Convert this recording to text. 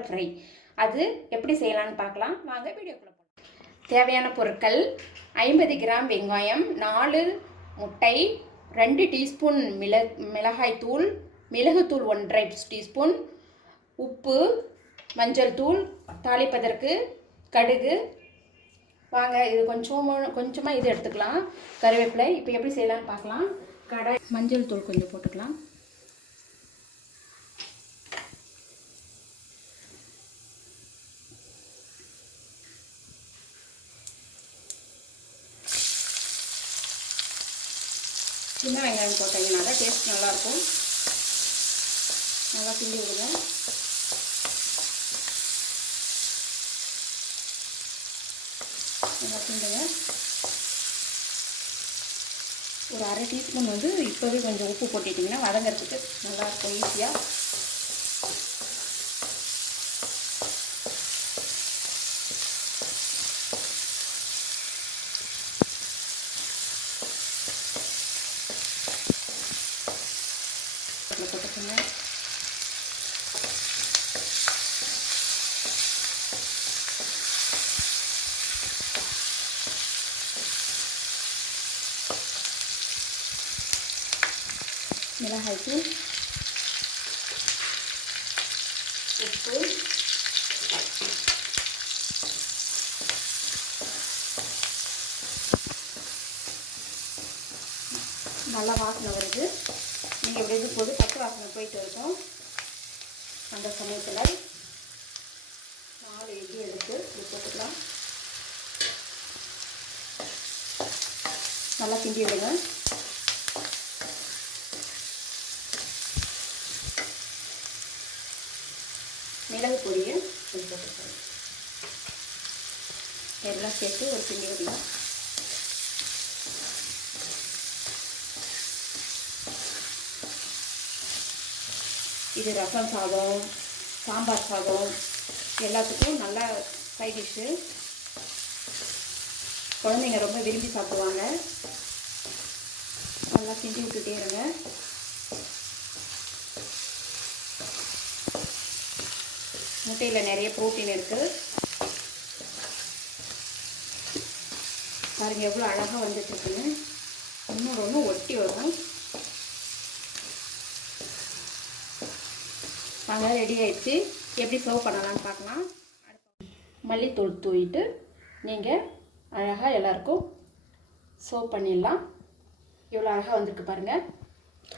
Pepper fry. அது எப்படி செய்யலான்னு பார்க்கலாம் வாங்க வீடியோக்குள்ள போகலாம். தேவையான பொருட்கள் 50 கிராம் வெங்காயம், 4 முட்டை, 2 டீஸ்பூன் மிளகாய்த்தூள், மிளகுத்தூள் 1½ டீஸ்பூன், உப்பு, மஞ்சள் தூள், தாளிப்பதற்கு கடுகு. வாங்க இது கொஞ்சமாக இது எடுத்துக்கலாம், கருவேப்பிலை. இப்போ எப்படி செய்யலாம்னு பார்க்கலாம். மஞ்சள் தூள் கொஞ்சம் போட்டுக்கலாம். சின்ன வெங்காயம் போட்டிங்கன்னா தான் டேஸ்ட் நல்லாயிருக்கும். நல்லா கிண்டி விடுங்க. நல்லா கிண்டுங்க. ஒரு 1/2 டீஸ்பூன் இப்போவே கொஞ்சம் உப்பு போட்டுட்டிங்கன்னா வதங்கிறதுக்கு நல்லாயிருக்கும், ஈஸியாக. போட்டுக்கோங்க. மிளகாய்த்தூள், உப்பு, நல்லா வாசனை வருது. நீங்கள் எப்படி போது பச்சை வாசனை போயிட்டு இருக்கும். அந்த சமயத்தில் 4 எக்கு எடுத்து இது போட்டுக்கலாம். நல்லா கிண்டி விடுங்க. மிளகு பொடியை போட்டுக்கலாம். எல்லாம் சேர்த்து ஒரு கிண்டி விடலாம். இது ரசம் சாதம், சாம்பார் சாதம் எல்லாத்துக்கும் நல்ல சைட் டிஷ்ஷு. குழந்தைங்க ரொம்ப விரும்பி சாப்பிடுவாங்க. நல்லா கிண்டி விட்டுட்டே இருங்க. முட்டையில் நிறைய ப்ரோட்டீன் இருக்குது. பாருங்கள் எவ்வளோ அழகாக வந்துட்டுருக்குன்னு. இன்னொரு ஒன்று ஒட்டி வரும். நாங்கள் ரெடி ஆகிடுச்சு. எப்படி சர்வ் பண்ணலான்னு பார்க்கலாம். மல்லித்தூள் தூவிட்டு நீங்கள் அழகாக எல்லாருக்கும் சர்வ் பண்ணிடலாம். எவ்வளோ அழகாக வந்திருக்கு பாருங்கள்.